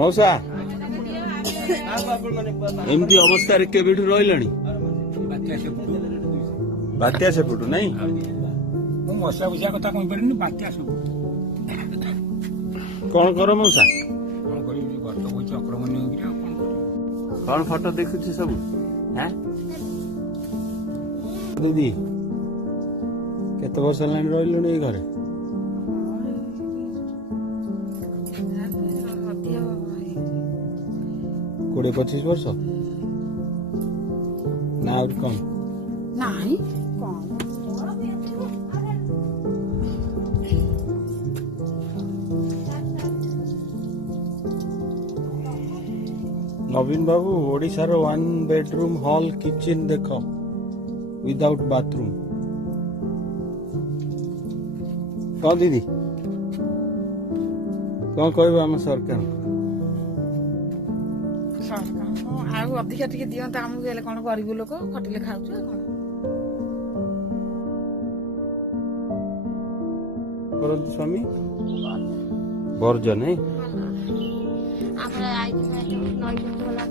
मौसा एमती अवस्था केबेठु रहिलाणी बात्या सेपटु नहीं मशा बुझा कथा कही पारे बात्या सब कौन कर मौसा कौन कर घर तो बहुत आक्रमण हो कौन फोटो देखुची सब हैं दीदी केते वर्ष हेलाणी रहिलुणी घरे 20-25 वर्ष ना और कम नहीं कौन नवीन बाबू ओडिशार 1 बेडरूम हॉल किचन देख विदाउट बाथरूम कौन दीदी कौन कहब आम सरकार ଆଉ ଅଧିକା ଟିକେ ଦିଅନ୍ତା ଆମକୁ ହେଲେ କଣ ଗରିବ ଲୋକ ଖଟିଲେ ଖାଉଛୁ ଆଉ କଣ କରନ୍ତୁ ସ୍ୱାମୀ ବର୍ଜ ନାଇଁ ଆମର ଆଇଛି ନଈ ଗଲା